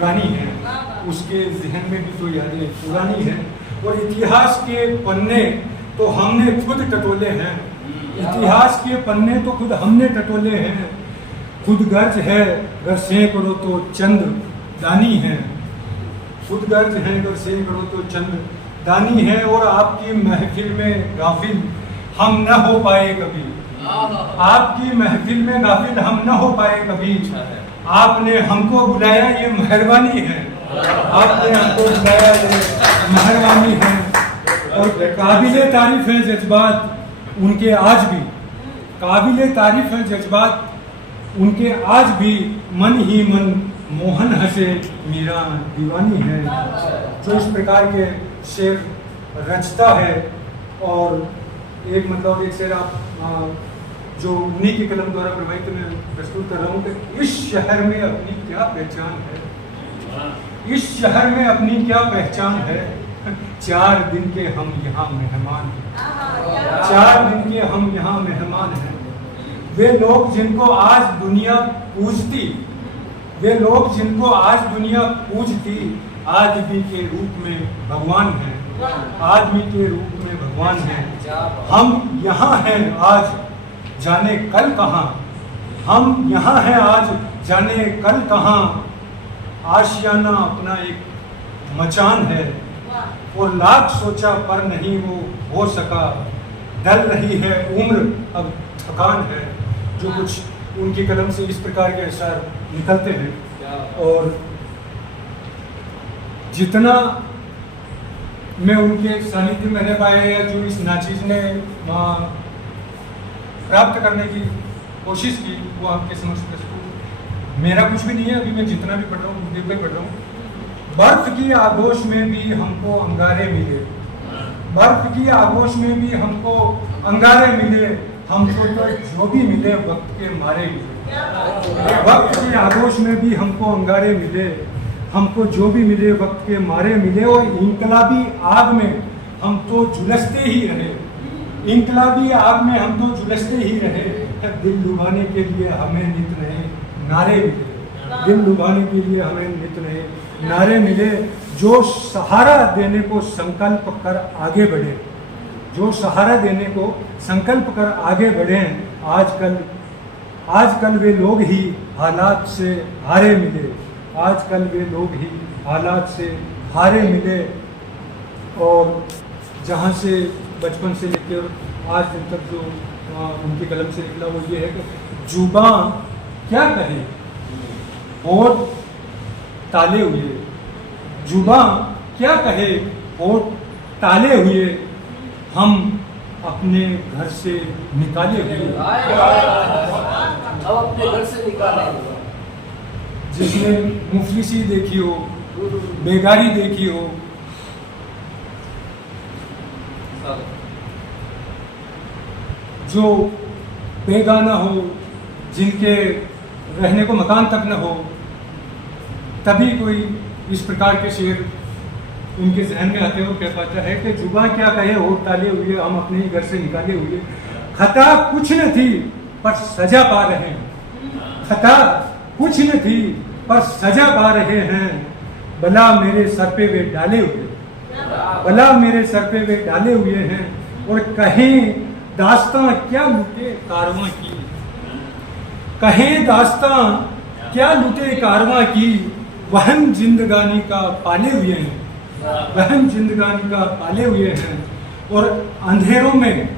पुरानी हैं, उसके जहन में भी तो यादें पुरानी हैं। और इतिहास के पन्ने तो हमने खुद टटोले हैं, इतिहास के पन्ने तो खुद हमने टटोले हैं। खुद गर्ज है अगर से करो तो चंद दानी है, खुद गर्ज है अगर से करो तो चंद दानी है। और आपकी महफिल में गाफिल हम न हो पाए कभी, आपकी महफिल में गाफिल हम न हो पाए कभी। आपने हमको बुलाया ये मेहरबानी है, आपने हमको बुलाया ये मेहरबानी है। और काबिले तारीफ है जज्बात उनके आज भी, काबिले तारीफ है जज्बात उनके आज भी। मन ही मन मोहन हंसे मीरा दीवानी है। जो इस प्रकार के शेर रचता है। और एक मतलब एक शेर आप जो उन्हीं की कलम द्वारा प्रभावित मैं प्रस्तुत कर रहा हूँ कि इस शहर में अपनी क्या पहचान है, इस शहर में अपनी क्या पहचान है। 4 दिन के हम यहाँ मेहमान हैं, 4 दिन के हम यहाँ मेहमान हैं। वे लोग जिनको आज दुनिया पूजती, वे लोग जिनको आज दुनिया पूजती, आदमी के रूप में भगवान हैं, आदमी के रूप में भगवान हैं। हम यहाँ हैं आज जाने कल कहाँ, हम यहाँ हैं आज जाने कल कहाँ। आशियाना अपना एक मचान है और लाख सोचा पर नहीं वो हो सका। डल रही है उम्र अब थकान है। जो कुछ उनकी कलम से इस प्रकार के अशार निकलते हैं। और जितना मैं उनके सानिध्य में रह पाया या जो इस नाचीज ने प्राप्त करने की कोशिश की वो आपके समक्ष प्रस्तुत। मेरा कुछ भी नहीं है, अभी मैं जितना भी पढ़ रहा हूँ गुरुदेव का पढ़ रहा हूँ। बर्फ की आगोश में भी हमको अंगारे मिले, बर्फ की आगोश में भी हमको अंगारे मिले। हमको तो जो भी मिले वक्त के मारे मिले, वक्त की आगोश में भी हमको अंगारे मिले। हमको जो भी मिले वक्त के मारे मिले। और इनकलाबी आग में हम तो झुलसते ही रहे, इनकलाबी आग में हम तो झुलसते ही रहे। दिल लुभाने के लिए हमें नित नए नारे मिले, दिल लुभाने के लिए हमें नित नए नारे मिले। जो सहारा देने को संकल्प कर आगे बढ़े, जो सहारा देने को संकल्प कर आगे बढ़े। आजकल वे लोग ही हालात से हारे मिले, आजकल वे लोग ही हालात से हारे मिले। और जहाँ से बचपन से लेकर आज दिन तक जो उनकी कलम से निकला वो ये है कि जुबां क्या कहे होठ ताले हुए, जुबां क्या कहे होठ ताले हुए। हम अपने घर से निकाले हुए, अब अपने घर से निकाले। जिसने मुफलिसी देखी हो, बेगारी देखी हो, जो बेगाना हो, जिनके रहने को मकान तक न हो, तभी कोई इस प्रकार के शेर उनके जहन में आते हो कह पाता है कि जुबां क्या कहे होठ ताले हुए, हम अपने ही घर से निकाले हुए। खता कुछ न थी पर सजा पा रहे हैं, खता कुछ न थी पर सजा पा रहे हैं। बला मेरे सर पे वे डाले हुए, बला मेरे सर पे वे डाले हुए हैं। और कहें दास्तां क्या लुटे कारवां की, कहें दास्तां क्या लुटे कारवां की। वहन जिंदगानी का पाले हुए हैं, वहन जिंदगानी का पाले हुए हैं। और अंधेरों में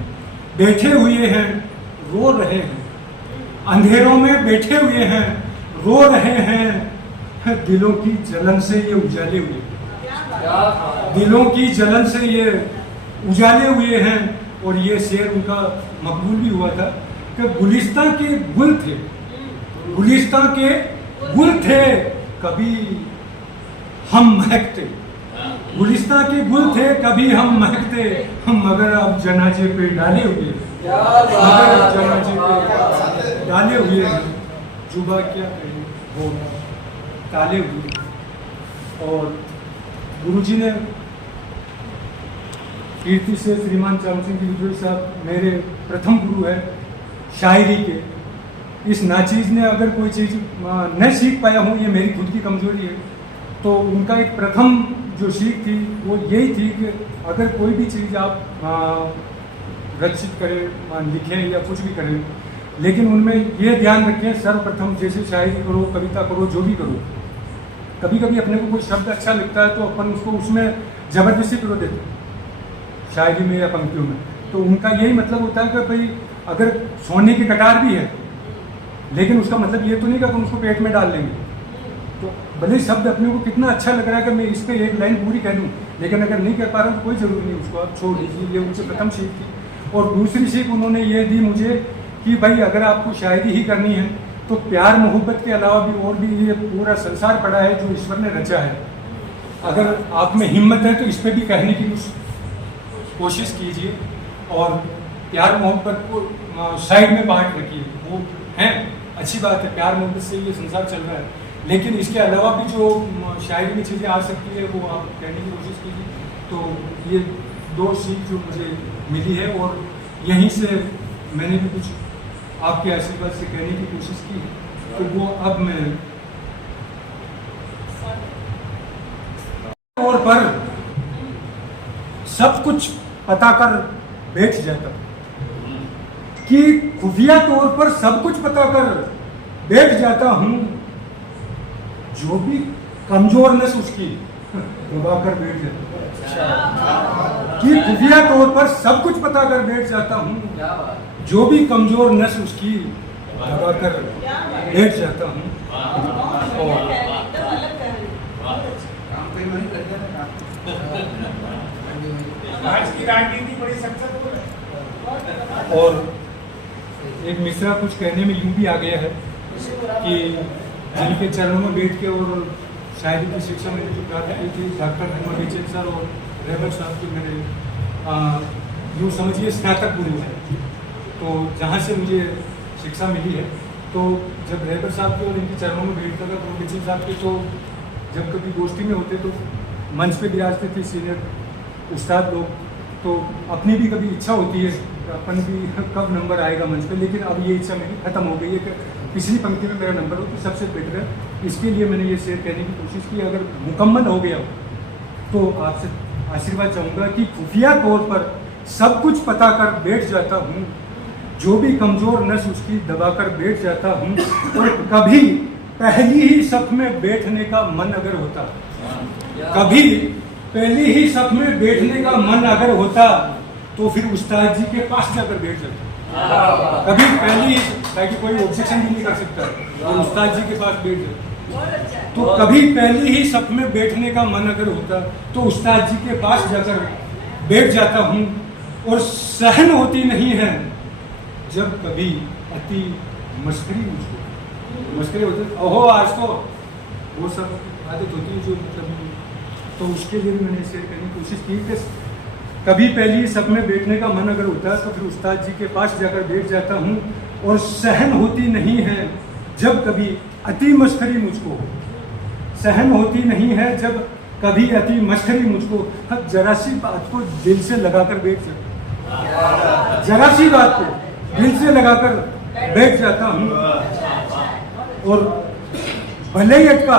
बैठे हुए हैं रो रहे हैं, अंधेरों में बैठे हुए हैं रो रहे हैं। दिलों की जलन से ये उजाले हुए, दिलों की जलन से ये उजाले हुए हैं। और ये शेर उनका मकबूल भी हुआ था कि गुलिस्तां के गुल थे, गुलिस्तां के गुल थे, कभी हम महकते, गुलिस्तां के गुल थे कभी हम महकते। हम मगर अब जनाजे पे डाले हुए, मगर जनाजे पे डाले हुए हैं। जुबा क्या कहे वो ताले हुए। और गुरुजी ने कीर्ति से श्रीमान चाम सिंह गिरिजोई साहब मेरे प्रथम गुरु है शायरी के। इस नाचीज ने अगर कोई चीज़ न सीख पाया हूँ, ये मेरी खुद की कमजोरी है, तो उनका एक प्रथम जो सीख थी वो यही थी कि अगर कोई भी चीज़ आप रचित करें, लिखें या कुछ भी करें, लेकिन उनमें ये ध्यान रखें सर्वप्रथम, जैसे शायरी करो, कविता करो, जो भी करो, कभी कभी अपने को कोई शब्द अच्छा लगता है तो अपन उसको उसमें ज़बरदस्ती पिरो देते हैं, शायरी में या पंक्तियों में। तो उनका यही मतलब होता है कि भाई अगर सोने की कटार भी है, लेकिन उसका मतलब ये तो नहीं कि अपन उसको पेट में डाल लेंगे। तो भले शब्द अपने को कितना अच्छा लग रहा है कि मैं इस पर एक लाइन पूरी कह दूँ, लेकिन अगर नहीं कर पा रहा हूँ तो कोई ज़रूरी नहीं, उसको आप छोड़ दीजिए। ये उनसे प्रथम सीख थी। और दूसरी सीख उन्होंने ये दी मुझे कि भाई अगर आपको शायरी ही करनी है तो प्यार मोहब्बत के अलावा भी और भी ये पूरा संसार पड़ा है जो ईश्वर ने रचा है। अगर आप में हिम्मत है तो इस पर भी कहने की कोशिश कीजिए और प्यार मोहब्बत को साइड में बांट रखिए। वो है अच्छी बात है, प्यार मोहब्बत से ये संसार चल रहा है, लेकिन इसके अलावा भी जो शायरी में चीज़ें आ सकती है वो आप कहने की कोशिश कीजिए। तो ये दो सीख जो मुझे मिली है और यहीं से मैंने भी कुछ आपके आशीर्वाद से कहने की कोशिश की, तो वो अब मैं तौर पर सब कुछ पता कर बैठ जाता कि खुफिया तौर पर सब कुछ पता कर बैठ जाता हूं, जो भी कमजोरनेस उसकी दबा कर बैठ जाता कि खुफिया तौर पर सब कुछ पता कर बैठ जाता हूं, जो भी कमजोर नस उसकी दबा कर बैठ जाता हूँ। आज की राजनीति बड़ी सक्सेसफुल है। और एक मिश्रा कुछ कहने में यूं भी आ गया है कि जिनके चरणों में बैठ के और शायरी की शिक्षा मैंने जो प्राप्त की थी डॉक्टर हेमचंद सर और रहबर साहब की, मैंने यूँ समझिए स्नातक गुरु है। तो जहाँ से मुझे शिक्षा मिली है, तो जब रहबर साहब के और इनके चरणों में बैठता था प्रोफेसर साहब के, तो जब कभी गोष्ठी में होते तो मंच पे विराजते थे सीनियर उस्ताद लोग, तो अपनी भी कभी इच्छा होती है अपन भी कब नंबर आएगा मंच पे, लेकिन अब ये इच्छा मेरी खत्म हो गई है कि पिछली पंक्ति में मेरा नंबर हो तो सबसे बेटर है। इसके लिए मैंने ये शेयर कहने की कोशिश की, अगर मुकम्मल हो गया तो आपसे आशीर्वाद चाहूँगा कि खुफिया तौर पर सब कुछ पता कर बैठ जाता हूँ, जो भी कमज़ोर नस उसकी दबाकर बैठ जाता हूँ, और कभी पहली ही सफ में बैठने का मन अगर होता, कभी पहली ही सफ में बैठने का मन अगर होता तो फिर उस्ताद जी के पास जाकर बैठ जाता। कभी पहली, ताकि कोई ऑब्जेक्शन भी नहीं कर सकता, और उस्ताद जी के पास बैठ जाता। तो कभी पहली ही सफ में बैठने का मन अगर होता तो उस्ताद जी के पास जाकर बैठ जाता हूँ, और सहन होती नहीं है जब कभी अति मस्करी मुझको, मस्करी होते ओहो आज तो वो सब आदत होती है जो मतलब, तो उसके लिए भी मैंने शेयर करने की कोशिश की कि कभी पहली सब में बैठने का मन अगर होता है तो फिर उस्ताद जी के पास जाकर बैठ जाता हूँ, और सहन होती नहीं है जब कभी अति मस्करी मुझको, सहन होती नहीं है जब कभी अति मस्करी मुझको। अब जरा सी बात को दिल से लगाकर बैठ जाता, जरा सी बात को दिल से लगाकर बैठ जाता हूँ, और भले ही अटका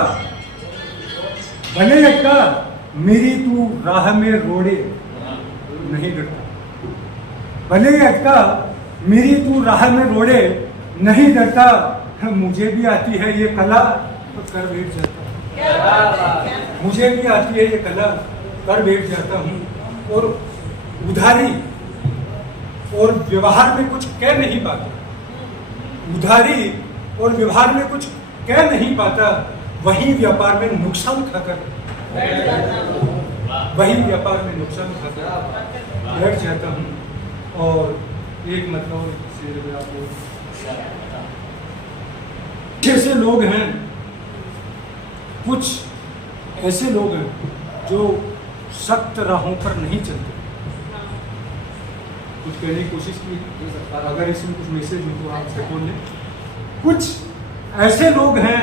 मेरी तू राह में रोड़े नहीं डरता, भले ही अटका मेरी तू राह में रोड़े नहीं डरता, मुझे भी आती है ये कला तो कर बैठ जाता, मुझे भी आती है ये कला कर बैठ जाता हूँ, और उधारी और व्यवहार में कुछ कह नहीं पाता, उधारी और व्यवहार में कुछ कह नहीं पाता, वही व्यापार में नुकसान खाकर, वही व्यापार में नुकसान खाकर बैठ जाता हूँ। और एक मतलब ऐसे लोग हैं, कुछ ऐसे लोग हैं जो सख्त राहों पर नहीं चलते। कुछ कहने की कोशिश की, अगर इसमें कुछ मैसेज हो तो आप से बोल लें। कुछ ऐसे लोग हैं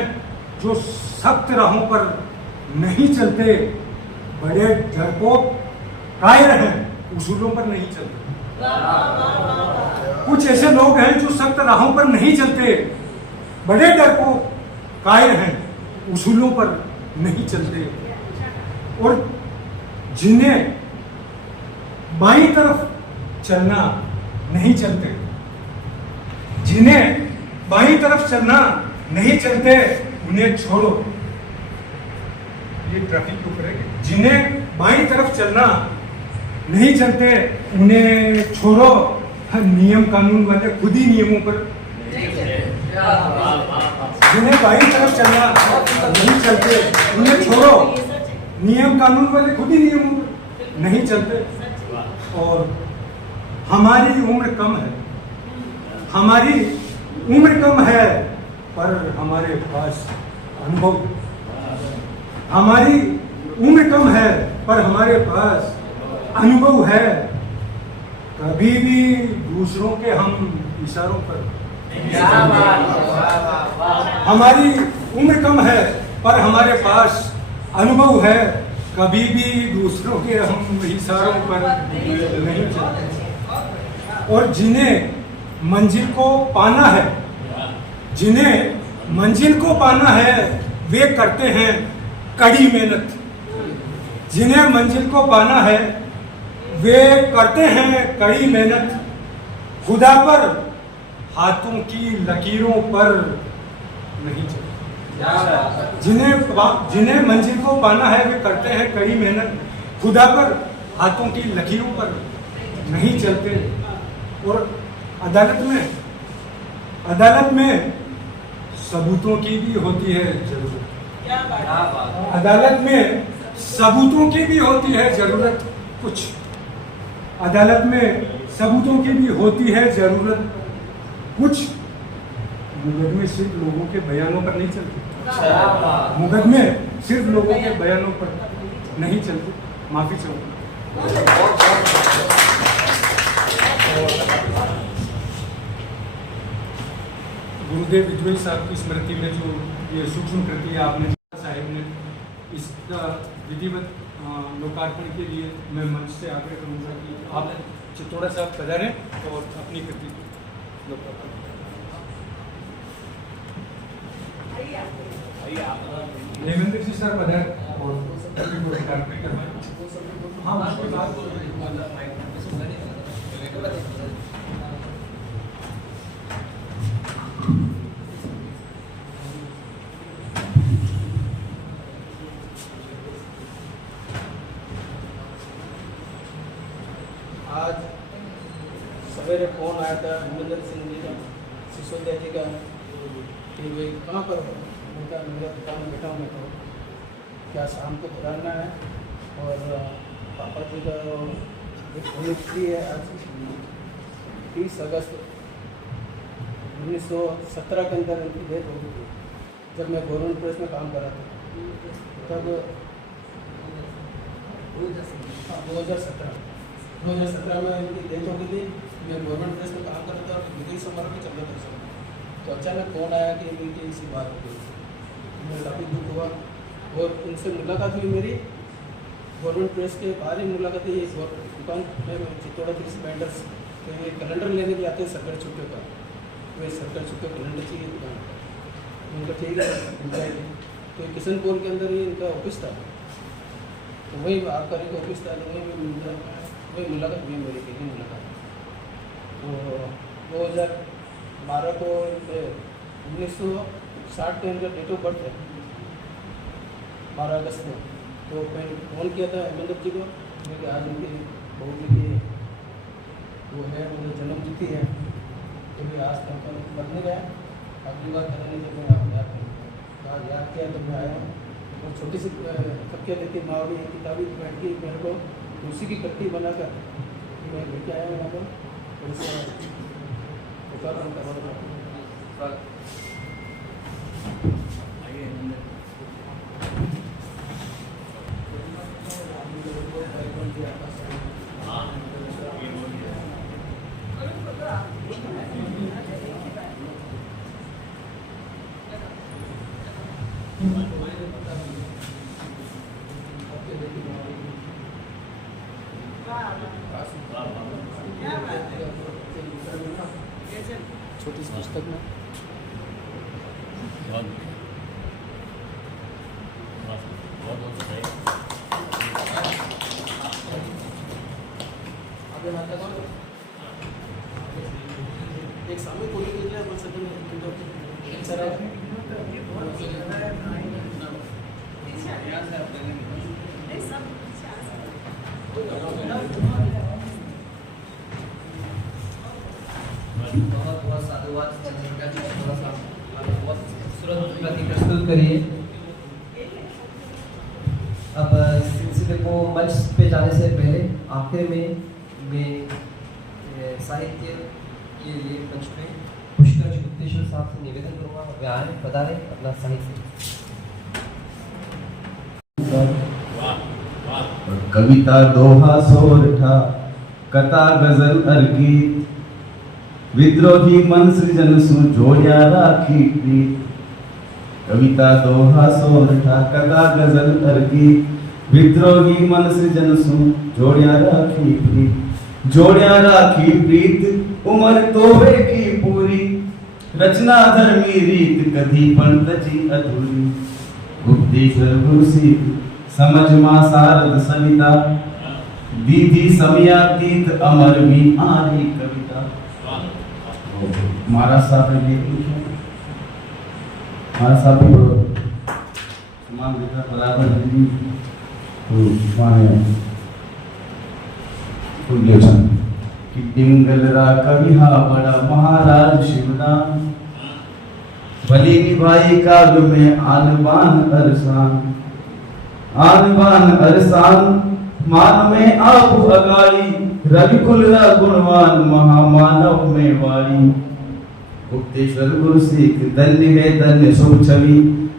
जो सख्त राहों पर नहीं चलते, बड़े डरपोक कायर हैं, उसूलों पर नहीं चलते। कुछ ऐसे लोग हैं जो सख्त राहों पर नहीं चलते, बड़े डरपोक कायर हैं, उसूलों पर नहीं चलते, और जिन्हें बाईं तरफ चलना नहीं चलते, जिन्हें बाईं तरफ चलना नहीं चलते उन्हें छोड़ो। ये ट्रैफिक को करेंगे। जिन्हें बाईं तरफ चलना नहीं चलते उन्हें छोड़ो, नियम कानून वाले खुद ही नियमों पर। जिन्हें बाईं तरफ चलना नहीं चलते उन्हें छोड़ो, नियम कानून वाले खुद ही नियमों पर नहीं चलते। और हमारी उम्र कम है, हमारी उम्र कम है पर हमारे पास अनुभव, हमारी उम्र कम है पर हमारे पास अनुभव है। कभी भी दूसरों के हम इशारों पर, हमारी उम्र कम है पर हमारे पास अनुभव है, कभी भी दूसरों के हम इशारों पर नहीं चलते। और जिन्हें मंजिल को पाना है, जिन्हें मंजिल को पाना है वे करते हैं कड़ी मेहनत। जिन्हें मंजिल को पाना है वे करते हैं कड़ी मेहनत, खुदा पर हाथों की लकीरों पर नहीं चलते। जिन्हें मंजिल को पाना है वे करते हैं कड़ी मेहनत, खुदा पर हाथों की लकीरों पर नहीं चलते। और अदालत में सबूतों की भी होती है जरूरत। अदालत में सबूतों की भी होती है जरूरत। कुछ अदालत में सबूतों की भी होती है जरूरत। कुछ मुकदमे सिर्फ लोगों के बयानों पर नहीं चलते, मुकदमे सिर्फ लोगों के बयानों पर नहीं चलते। माफी चाहूँगा। गुरुदेव विद्वेल साहब की स्मृति में जो ये सूक्ष्म कृति आपने साहिब ने, इसका विधिवत लोकार्पण के लिए मैं मंच से आग्रह करूँगा कि आप चित्तौड़ा साहब पधारें और अपनी कृति लोकार्पण। देवेंद्र जी सर पधारें और कृति को लोकार्पण करवाएं। हाँ, उसके बाद आज सवेरे फोन आया था हेमंत सिंह जी का, सिसोदिया जी का, कि भाई कहाँ पर हो? उनका मेरा दुकान में बैठा हूँ मैं, तो क्या शाम को बुलाना है? और पापा जी का एक पुण्यतिथि है आज 30 अगस्त 1917 के अंदर उनकी डेथ हो गई थी, जब मैं गवर्नमेंट प्रेस में काम कर रहा था। तब 2017 में इनकी डेथ हो गई थी। मैं गवर्नमेंट प्रेस में काम कर रहा था और विजय समारोह भी चल रहा था उस समय। तो अचानक फोन आया कि इनकी इसी बात हो गई। मुझे काफ़ी दुख हुआ और उनसे मुलाकात हुई मेरी गवर्नमेंट प्रेस के बाहर ही मुलाकात हुई। इस दुकान में चित्तौड़ा कृषि वेंडर्स के लिए कैलेंडर लेने के आते हैं सरकारी छुट्टियों का, वे सरकारी छुट्टियों कैलेंडर चाहिए दुकान का। उनका ठीक है मिल जाएगी। तो किशनपुर के अंदर ही इनका ऑफिस था, तो वही आकर एक ऑफिस था, तो वही मुलाकात हुई मेरी, पहली मुलाकात। तो 2012 को 1960 के अंदर डेट ऑफ बर्थ है, 12 अगस्त को। तो मैंने फ़ोन किया था हेमंत जी को, क्योंकि आज उनकी बहू जी की वो है, उन्हें जन्म तिथि है, तो मैं आज तक बन नहीं गया। अगली बार करने जब मैं आज याद किया तो मैं आया और छोटी सी कक्के लेती मावड़ी किताबी बैठ के मेरे को उसी की कट्टी बनाकर मैं लेके आया यहाँ पर, और इसका उदाहरण करवा। छोटी सी पुस्तक में बहुत बहुत साधुवाद चंद्रिका जी, थोड़ा सा बहुत खूबसूरत प्रति प्रस्तुत करिए। अब सिलसिले को मंच पे जाने से पहले आखिर में मैं साहित्य के लिए मंच पे पुष्कर जी गुप्तेश्वर साहब से निवेदन करूँगा, वे आए बता रहे अपना साहित्य। कविता दोहा सोरठा कथा गजल अर गीत विद्रोही मन सृजन सु जोड़िया राखी प्रीत। कविता दोहा सोरठा कथा गजल अर गीत विद्रोही मन सृजन सु जोड़िया राखी प्रीत। जोड़िया राखी प्रीत उमर तोवे की पूरी रचना धर्मी रीत कधी पण तजी अधूरी। गुप्तेश्वर गुरुसी समझ मां सारद सविता दीदी समयातीत अमर भी आरी कविता। महाराज साहब ने महाराज साहब भी समान लिखा बराबर हिंदी तो माने फुल्लेशन कि डिंगलरा कविहा बड़ा महाराज शिवदान भली निभाई काल में आन बान अरसान। आन बान अरसान मान में आप अगाड़ी रविकुल गुणवान महामानव में वाणी। गुप्तेश्वर गुरु सिख धन्य है धन्य शुभ छवि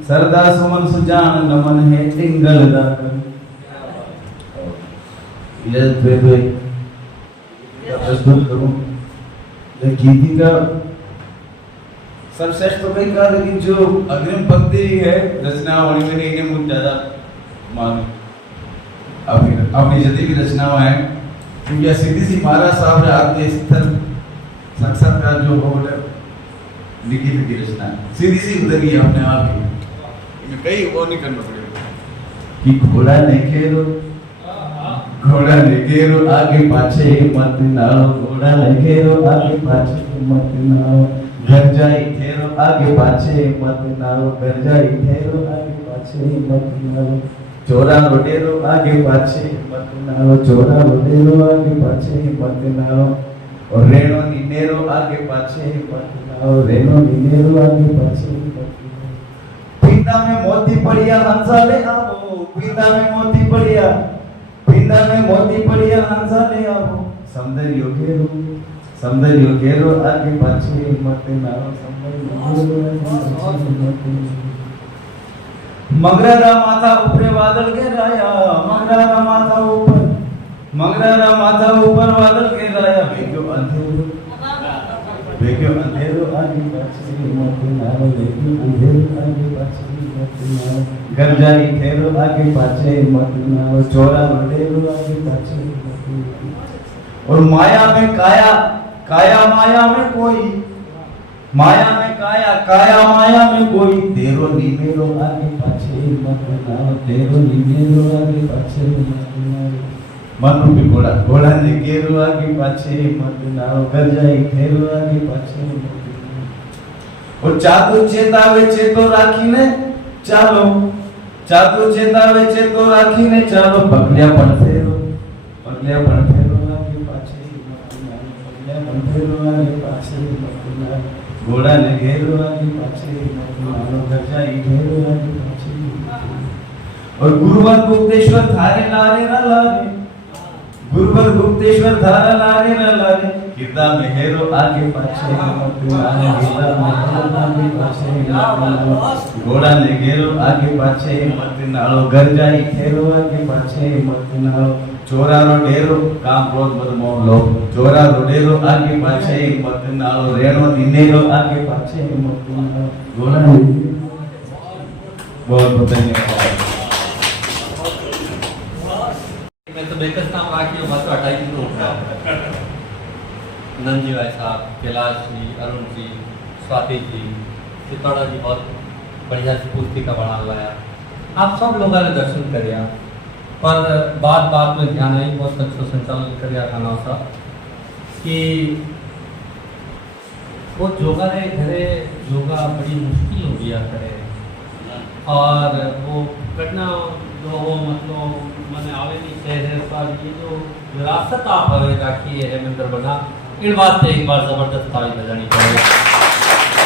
सरदा सुमन सुजान नमन है टिंगल प्रस्तुत करूं गीति का सर्वश्रेष्ठ तो कहीं कहा, लेकिन जो अग्रिम पंक्ति है रचनावली में नहीं मुझे ज्यादा मान अपनी जितनी भी रचनाएं हैं क्योंकि सीधी सी महाराज साहब ने आत्म स्तर साक्षात्कार जो हो लिखी थी रचना सीधी सी उतर गई अपने आप ही, कई वो नहीं करना पड़ेगा कि घोड़ा ने घेरो आगे पाछे मत नाओ। घोड़ा ने घेरो आगे पाछे मत नाओ घर जाई ठेरो आगे पाछे मत नाओ। घर जाई ठेरो आगे पाछे मत नाओ। चोरा रोटेरो आगे पाछे मत नाओ। चोरा रोटेरो आगे पाछे मत नाओ। और रेणो नीनेरो आगे पाछे मत नाओ। रेणो नीनेरो आगे पाछे मत नाओ। पिंडा में मोती पड़िया हंसा ले आओ। पिंडा में मोती पड़िया पिंडा में मोती पड़िया हंसा ले आओ। सौंदर्य घेरो आगे पाछे मत नाओ। मंगरारा माथा ऊपर बादल घेराया। मंगरारा माथा ऊपर बादल घेराया। भेग्यो अंधेरो आगे पाछे मत नाओ। भेग्यो अंधेरो आगे पाछे मत नाओ। घर जाई ठेरो आगे पाछे मत नाओ। चोरा रोटेरो आगे पाछे मत नाओ। और माया में काया माया में कोई माया में काया माया में कोई। तेरो नीमेरो आगे पाछे मत नाओ। तेरो नीमेरो आगे पाछे मत नाओ। मन रूपी घोड़ा ने घेरो आगे पाछे मत नाओ। घर जाई घेरो आगे पाछे मत नाओ। और चातु चेतावे चेतो राखीने चालो। चातु चेतावे चेतो राखीने चालो। पगलिया पण फेरो आगे पाछे मत नाओ। पगलिया पण फेरो आगे पाछे मत नाओ। घोड़ा ने घेरो आगे पाछे मत नाओ। घर जाई घेरो आगे पाछे मत नाओ। और गुरुवर गुप्तेश्वर थारे लारे न लारे। गुरुवर गुप्तेश्वर थारा लारे न लारे। गिरदा में घेरो आगे पाछे मत नाओ। गिरदा में घेरो आगे पाछे मत नाओ। घोड़ा ने घेरो आगे पाछे मत नाओ। घर जाई घेरो आगे पाछे मत नाओ। चोरा रो डेरो काम क्रोध मत मोह लोभ। चोरा रो डेरो आगे पाछे मत नाओ। रेणो नीनेरो आगे पाछे मत नाओ। घोड़ा बहुत धन्यवाद। मैं तो बेकस नाम राखी मत हटाई दिन उठ रहा नंदजी भाई साहब, कैलाश जी, अरुण जी, स्वाति जी, चितौड़ा जी बहुत बढ़िया से पुस्तिका बना लाया। आप सब लोगों ने दर्शन करिया पर बात में ध्यान आई बहुत अच्छा संचालन करिया खाना सा कि वो योगा रे घरे योगा बड़ी मुश्किल हो गया करे और वो घटना जो हो मतलब मैंने आवे नहीं शहर है पर ये जो विरासत आप हवे राखी है मंदिर बना इन वास्ते एक बार जबरदस्त ताली बजानी चाहिए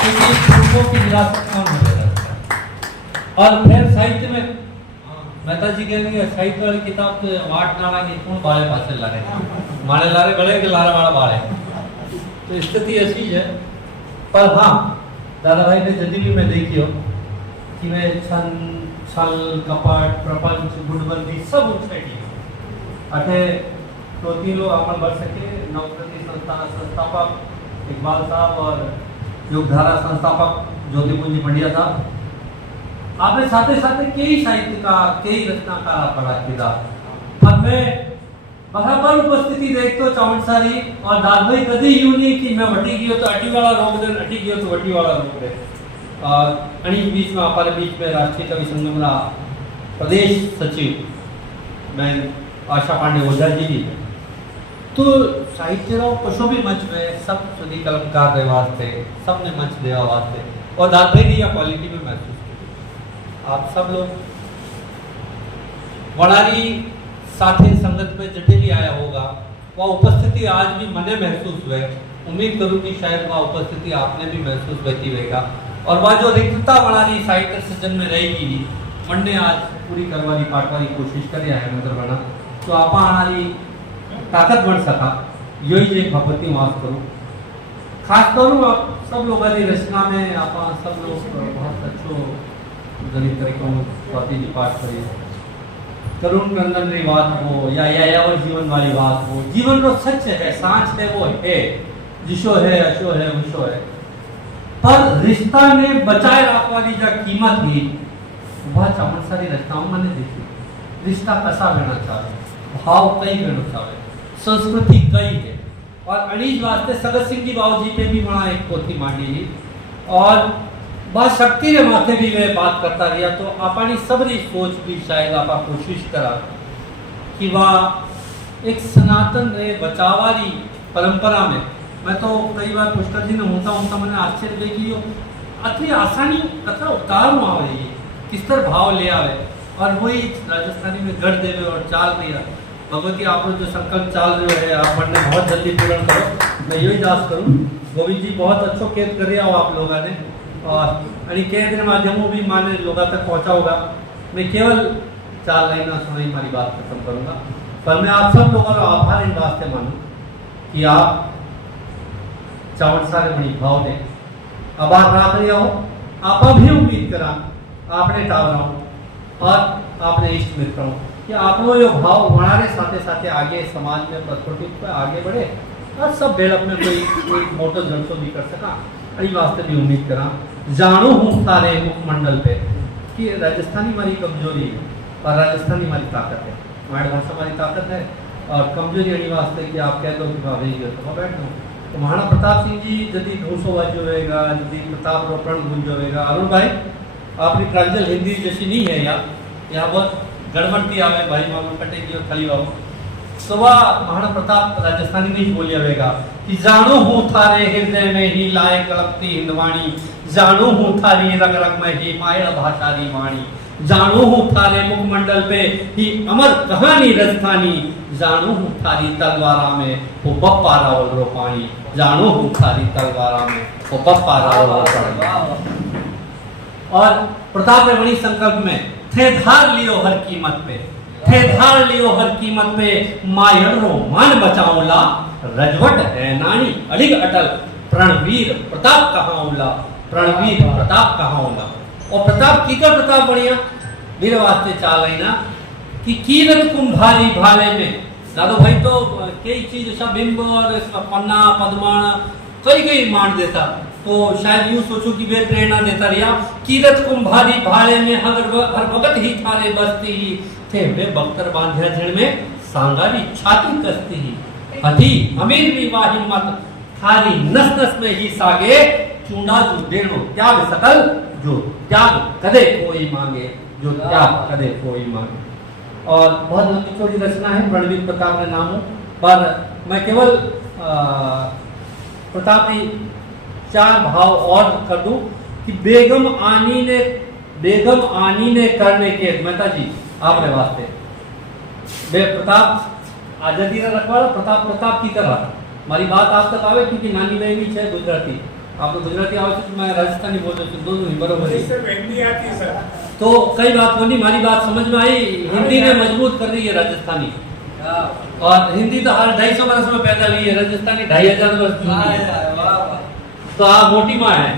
क्योंकि पूर्वों की विरासत कौन बजाता और फिर साहित्य में मेहता जी कहेंगे साहित्य वाली किताब तो वाट नाला की कौन बारे पासे लारे मारे लारे गले के लारे वाला बारे तो स्थिति ऐसी है पर हाँ दादा भाई ने जदी भी मैं देखी हो कि मैं छल कपट प्रपंच गुटबंदी सब उछेड़ी अठे दो तीन लोग अपन बढ़ सके नवप्रति संस्थान संस्थापक इकबाल साहब और योगधारा संस्थापक ज्योतिपुंजी पंड्या साहब आपने साथे साथे कई साहित्यकार कई रचनाकार पढ़ा किया पर मैं बराबर उपस्थिति देखते चावंसारी और दादभाई कभी यूं नहीं कि मैं वटी गयो तो अटी वाला रोक दे अटी गयो तो वटी वाला रोक दे अणी बीच में हमारे बीच में राष्ट्रीय कवि संगम रा प्रदेश सचिव मैं आशा पांडे ओझा जी भी तो साहित्य रो कशो भी मंच में सब सुधी कलमकार दे वास्ते सबने मंच देवा वास्ते और दादभाई की या क्वालिटी में महसूस की आप सब लोग वणारी साथे संगत में जटे भी आया होगा वह उपस्थिति आज भी मने महसूस हुए उम्मीद करूं कि शायद वह उपस्थिति आपने भी महसूस होती रहेगा और वह जो रिक्तता वणारी साहित्य सृजन में रहेगी मन ने आज पूरी करवानी पाटवानी कोशिश कर है मतलब बना तो आप हमारी ताकत बढ़ सका यो ही एक भगवती वास करूं खास करूं आप सब लोगों की रचना में आप सब लोग बहुत अच्छो गरीब तरीकों स्वाति जी पाठ करिए तरुण नंदन री बात हो या यायावर जीवन वाली बात हो जीवन रो सच है सांच है वो है जिशो है अशो है उशो है पर रिश्ता ने बचाए रखवानी जो कीमत थी वह चमन सारी रचनाओं मैंने देखी रिश्ता कसा रहना चाहे भाव कई रहना चाहे संस्कृति कई है और अणीज वास्ते सगत सिंह जी बाबू जी पे भी बड़ा एक पोथी मांडी और बा शक्ति रे माथे भी वे बात करता रहा तो अपनी सबरी सोच भी शायद आप कोशिश करा कि वह एक सनातन रे बचावारी परंपरा में मैं तो कई बार पुष्कर जी ने होता मैंने आश्चर्य देखी अति आसानी कथा उतार आवे किस तरह भाव ले आवे और वही राजस्थानी में गढ़ देवे और चाल दिया भगवती आप जो संकल्प चाल रहे है आप ने बहुत जल्दी पूर्ण करो मैं यही दास करूं गोविंद जी बहुत अच्छो केत कर रहे हो आप लोगों ने और केंद्र माध्यमों भी माने लोगों तक पहुंचा होगा मैं केवल 4 लाइन सुनाई हमारी बात खत्म करूंगा पर मैं आप सब लोगों का आभार इन वास्ते मानूं कि आप चावल सारे बड़ी भाव ने आभार राख रहे हो आप भी उम्मीद करा आपने टावरा और आपने इष्ट मित्रों कि आप लोग यो भाव हमारे साथे साथे आगे समाज में प्रस्फुटित पर आगे बढ़े और सब डेवलपमेंट कोई मोटो जलसो भी कर सका अड़ी वास्ते भी उम्मीद करा जानो हूँ सारे मुखमंडल पे कि राजस्थानी हमारी कमजोरी है और राजस्थानी हमारी ताकत है हमारी भाषा हमारी ताकत है और कमजोरी अड़ी वास्ते कि आप कह दो कि भाभी तो बैठ दो तो महाराणा प्रताप सिंह जी यदि 200 वाज होएगा यदि प्रताप रोपण गुंज होएगा अरुण भाई आपकी प्रांजल हिंदी जैसी नहीं है यहाँ बहुत गड़बड़ती आवे भाई मालूम कटेगी और खली बाबू तो वह महाराणा प्रताप राजस्थानी में ही बोली आवेगा कि जानो हूँ थारे हृदय में ही लाए कलपती हिंदवाणी जानो हूँ थारी रग रग में ही माया भाषारी वाणी जानो हूँ थारे मुखमंडल पे ही अमर कहानी राजस्थानी जानो हूँ थारी तलवारा में वो बप्पा रावल रोपाणी जानो हूँ थारी तलवारा में वो बप्पा रावल रोपाणी और प्रताप ने बड़ी संकल्प में थे धार लियो हर कीमत पे थे धार लियो हर कीमत पे मायरो मान बचाओला रजवट है नानी अड़िग अटल प्रणवीर प्रताप कहाँ उला प्रणवीर प्रताप कहाँ उला और प्रताप की का प्रताप बढ़िया मेरे वास्ते चाल रही ना कि कीरत कुंभारी भाले में दादो भाई तो कई चीज ऐसा बिंब और पन्ना पद्माण कई मान देता तो शायद यूं सोचो कि वे प्रेरणा देता रहा कीरत कुंभारी भाले में हर वक्त ही थारे बसती ही थे वे बख्तर बांध्या झड़ में सांगारी छाती कसती ही हथी अमीर विवाह हिम्मत थारी नस नस में ही सागे चूंडा जो देनो त्याग सकल जो त्याग कदे कोई मांगे जो त्याग कदे कोई मांगे और बहुत लंबी चौड़ी रचना है रणवीर प्रताप ने नाम पर मैं केवल प्रताप की 4 भाव और कर दूं कि बेगम आनी ने बेगम आनी ने करने के मेहता जी आपने वास्ते बे प्रताप आजादी रा रखवाड़ा प्रताप की तरह मारी बात आप तक आवे क्योंकि नानी बहनी है गुजराती आप गुजराती आवे तो मैं राजस्थानी बोल रहा हूँ दोनों ही बराबर है सिर्फ हिंदी आती है सर। तो कई बात होनी मारी बात समझ में आई हिंदी ने मजबूत कर दी है राजस्थानी और हिंदी तो हर 250 वर्ष में पैदा हुई है राजस्थानी 2500 वर्ष जूनी है तो आप मोटी माँ है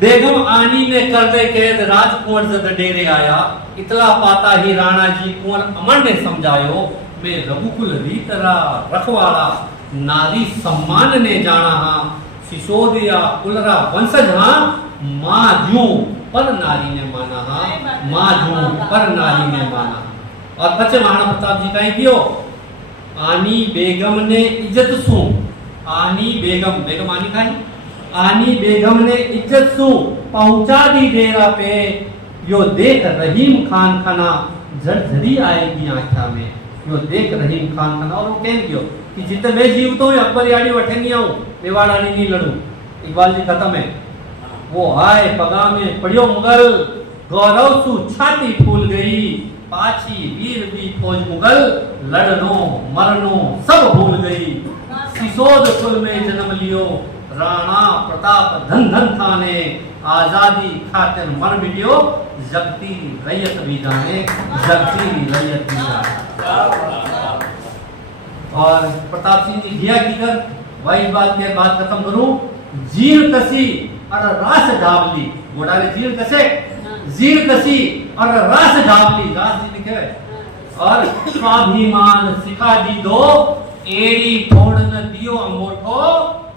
बेगम आनी ने कर दे कैद राजकुंवर जद डेरे आया इतला पाता ही राणा जी कुंवर अमर ने समझायो मैं रघुकुल रीतरा रखवाड़ा नारी सम्मान ने जाना हा सिसोदिया कुलरा वंशज हा माँ जू पर नारी ने माना हा माँ जू पर नारी ने माना और पचे महाराणा प्रताप जी कहीं कियो आनी बेगम ने इज्जत सू आनी बेगम आनी कहीं आनी बेगम ने इज्जत सू पहुंचा दी डेरा पे यो देख रहीम खान खाना झरझरी आएगी आंखा में यो देख रहीम खान खाना और वो कह गयो कि जितने मैं जीवतो हूं अकबर यानी वठे नहीं आऊं मेवाड़ानी नहीं लड़ू इकबाल जी खत्म है वो हाय पगा में पड़ियो मुगल गौरव सु छाती फूल गई पाची वीर भी फौज मुगल लड़नो मरनो सब भूल गई सिसोद कुल में जन्म लियो राणा प्रताप धन धन थाने आजादी खातिर मर मिलियो जगती रैयत भी जाने जगती रैयत भी जाने और प्रताप सिंह जी दिया किधर वही बात के बाद खत्म करूं जीर कसी और रास डावली घोड़ाले जीर कसे जीर कसी और रास डावली रास जी लिखे और स्वाभिमान सिखा दी दो एड़ी छोड़ न दियो अंगूठो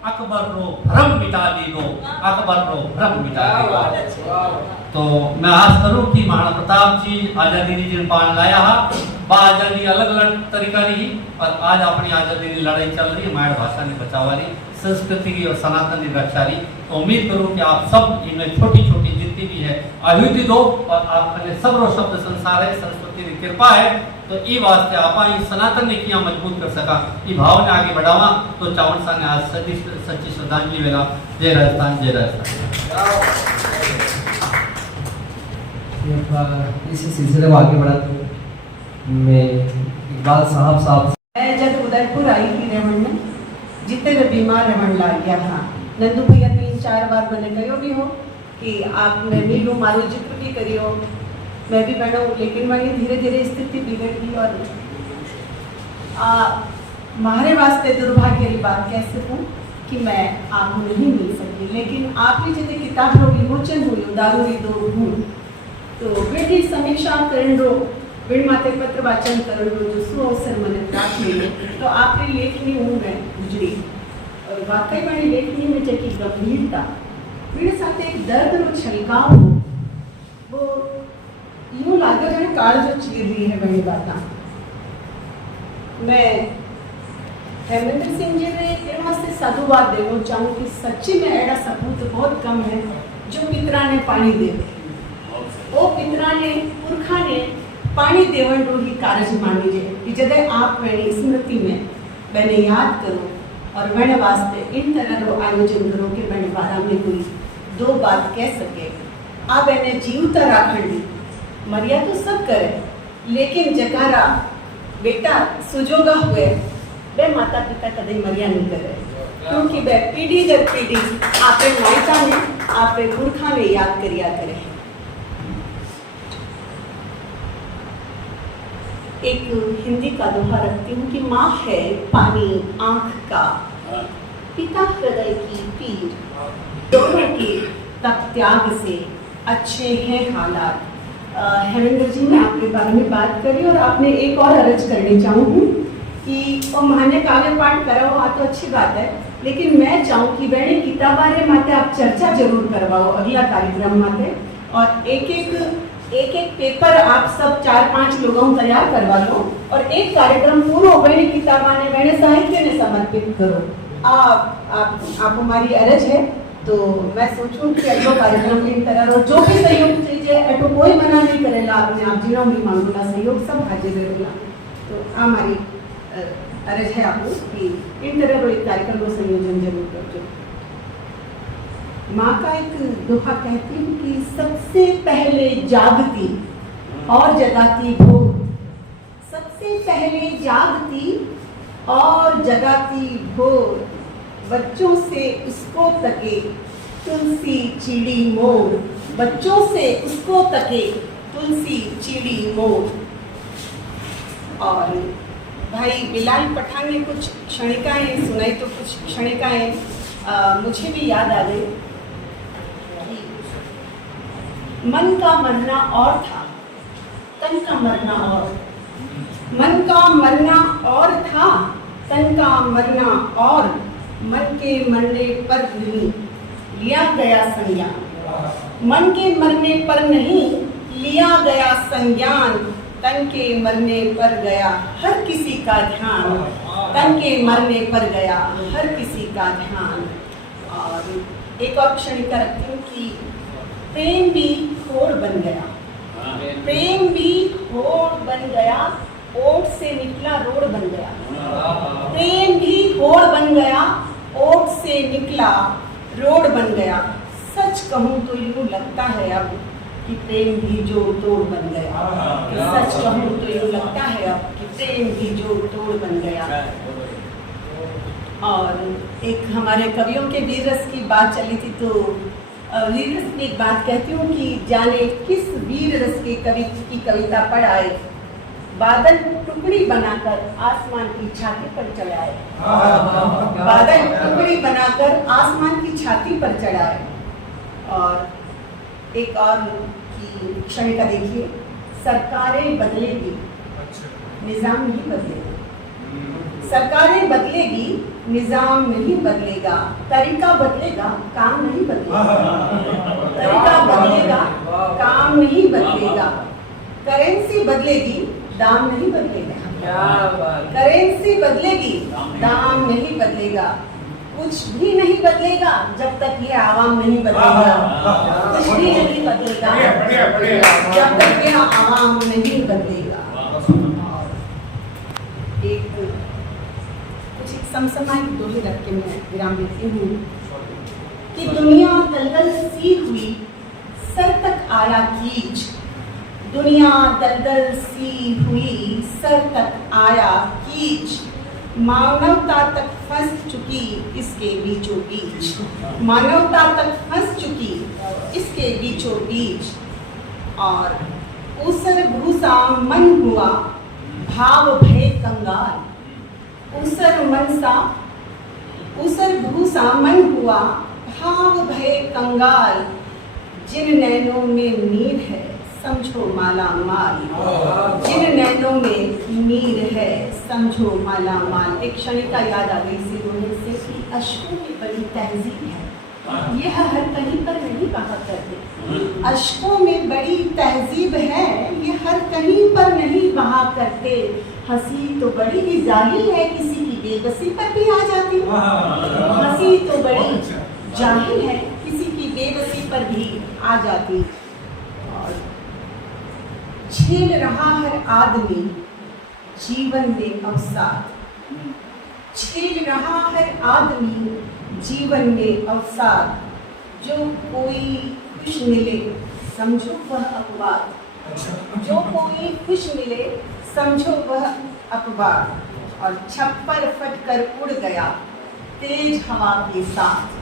अकबर रो भ्रम मिटा दी दो अकबर रो भ्रम मिटा दी दो तो मैं आस करूं कि महाराणा प्रताप जी आजादी नी जिन पान लाया हा बा आजादी अलग अलग तरीका री और आज अपनी आजादी की लड़ाई चल रही है मायर भाषा ने बचावा रही संस्कृति की और सनातन की रक्षा रही तो उम्मीद करूं कि आप सब इनमें छोटी छोटी जितनी भी है आहुति दो और आपने सबरो शब्द संसार है सरस्वती की कृपा है तो ई वास्ते आपा ई सनातन ने किया मजबूत कर सका ई भाव ने आगे बढ़ावा तो चावड़ सा ने आज सच्ची श्रद्धांजलि वेला जय राजस्थान जय राजस्थान इसी सिलसिले में आगे बढ़ाते हूँ मैं इकबाल साहब मैं जब उदयपुर आई थी रमन में जितने भी बीमार रमन ला गया था नंदू भैया 3-4 बार मैंने कहो भी हो कि आप मैं मिलूँ मारो जिक्र भी करियो मैं भी बढ़ूँ लेकिन वही धीरे धीरे स्थिति बिगड़ गई और हमारे वास्ते दुर्भाग्य की बात कैसे हूँ कि मैं आपको नहीं मिल सकी लेकिन आपकी जैसे किताब रो विमोचन हुई दारूरी दो हूँ तो बेटी समीक्षा करण रो बिन माते पत्र वाचन करण रो जो सु अवसर मैंने प्राप्त मिले तो आपकी लेखनी हूँ मैं गुजरी और वाकई मैंने लेखनी में जबकि गंभीरता मेरे साथ एक दर्द रो छलकाव हो वो यूं लागे जाने काल जो चीर रही है बड़ी बात मैं हेमंत सिंह जी ने एक वास्ते साधुवाद देना चाहूँ कि सच्ची में ऐसा सपूत बहुत कम है जो पितरा ने पानी दे वो पितरा ने पुरखा ने पानी देवन रो ही कारज मानी जे कि जदे आप मेरी स्मृति में मैंने याद करो और मैंने वास्ते इन तरह रो आयोजन करो कि मैंने बारे में कोई दो बात कह सके आप मैंने जीवता राखंडी मरिया तो सब करे लेकिन जकारा बेटा सुजोगा हुए वे माता पिता कदे मरिया नहीं करे क्योंकि वे पीढ़ी दर पीढ़ी आपे मायका ने आपे पुरखा ने याद करिया करे एक हिंदी का दोहा रखती हूँ कि माँ है पानी आँख का पिता हृदय की पीर दोनों के तप त्याग से अच्छे हैं हालात हेमेंद्र जी ने आपके बारे में बात करी और आपने एक और अर्ज करनी चाहूँगी कि वो मान्य काव्य पाठ करा हुआ तो अच्छी बात है लेकिन मैं चाहूँ कि मैंने किताबारे माते आप चर्चा जरूर करवाओ अगला कार्यक्रम माते और एक एक पेपर आप सब 4-5 लोगों तैयार करवा लो और एक कार्यक्रम पूरा मैंने किताबाने मैंने साहित्य ने समर्पित करो आप हमारी अरज है तो मैं सोचूं कि अगला कार्यक्रम की तरह और जो भी सहयोग चाहिए ऐटो कोई मना नहीं करेगा आपने आप जिना भी मांगूंगा सहयोग सब हाजिर रहेगा तो हमारी अरज है आपको कि इन तरह एक कार्यक्रम को संयोजन जरूर करजो माँ का एक दोहा कहती हूँ कि सबसे पहले जागती और जगाती भोर, सबसे पहले जागती और जगाती भोर, बच्चों से उसको तके तुलसी चिड़ी मोर, बच्चों से उसको तके तुलसी चिड़ी मोर। और भाई बिलाल पठान ने कुछ क्षणिकाएँ सुनाई, तो कुछ क्षणिकाएँ मुझे भी याद आ गई। मन का मरना और था, तन का मरना और, मन का मरना और था, तन का मरना और, मन के मरने पर नहीं लिया गया संज्ञान, मन के मरने पर नहीं लिया गया संज्ञान, तन के मरने पर गया हर किसी का ध्यान, तन के मरने पर गया हर किसी का ध्यान। और एक और क्षणिका रखती हूँ कि प्रेम भी होड़ बन गया, प्रेम भी होड़ बन गया, ओट से निकला रोड बन गया, प्रेम भी होड़ बन गया, ओट से निकला रोड बन गया। सच कहूँ तो यूँ लगता है अब कि प्रेम भी जोड़ तोड़ बन गया, सच कहूँ तो यूँ लगता है अब कि प्रेम भी जोड़ तोड़ बन गया। और एक हमारे कवियों के वीर रस की बात चली थी, तो वीर रस की एक बात कहती हूँ कि जाने किस वीर रस के कवि की कविता पढ़ आए, बादल टुकड़ी बनाकर आसमान की छाती पर चढ़ाए, बादल टुकड़ी बनाकर आसमान की छाती पर चढ़ाए। और एक और की क्षणिका देखिए, सरकारें बदलेगी निजाम नहीं बदलेगा, सरकारें बदलेगी निजाम नहीं बदलेगा, तरीका बदलेगा काम नहीं बदलेगा, तरीका बदलेगा काम नहीं बदलेगा, करेंसी बदलेगी दाम नहीं बदलेगा, करेंसी बदलेगी दाम नहीं बदलेगा, कुछ भी नहीं बदलेगा जब तक ये आवाम नहीं बदलेगा, कुछ भी नहीं बदलेगा जब तक ये आवाम नहीं बदलेगा। एक कुछ एक समसमायिक दोहे रख के मैं विराम देती हूँ कि दुनिया दलदल सी हुई सर तक आया कीच, दुनिया दलदल सी हुई सर तक आया कीच, मानवता तक फंस चुकी इसके बीचों बीच, मानवता तक फंस चुकी इसके बीचों बीच। और ऊसर भूसा मन हुआ भाव भय कंगाल, ऊसर भूसा मन हुआ भाव भय कंगाल, जिन नैनों में नीर है समझो माला माल, जिन नैनों में नीर है समझो माला माल। एक क्षणिका याद आ गई इसी दोहे से कि अश्कों की बड़ी तहजीब है, यह हर कहीं पर नहीं कहा करते, अश्कों में बड़ी तहजीब है ये हर कहीं पर नहीं बहा करते, हंसी तो बड़ी ही जाहिल है किसी की बेबसी पर भी आ जाती, हंसी तो बड़ी जाहिल है किसी की बेबसी पर भी आ जाती। और झेल रहा हर आदमी जीवन में अवसाद, झेल रहा हर आदमी जीवन में अवसाद, जो कोई खुश मिले समझो वह अपवाद, जो कोई खुश मिले समझो वह अपवाद। और छप्पर फट कर उड़ गया तेज हवा के साथ,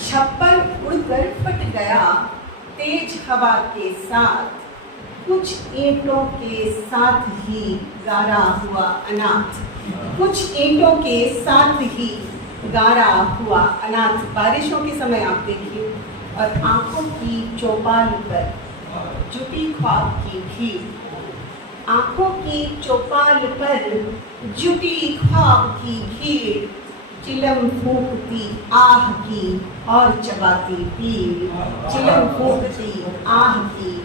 छप्पर उड़कर फट गया तेज हवा के साथ, कुछ ईंटों के साथ ही गारा हुआ अनाथ, कुछ ईंटों के साथ ही गारा हुआ अनाथ। बारिशों के समय आप देखिए, और आंखों की चौपाल पर जुटी ख्वाब की भीड़, आंखों की चौपाल पर जुटी ख्वाब की भीड़, चिलम फूंकती आह की और चबाती पीड़, चिलम फूंकती आह की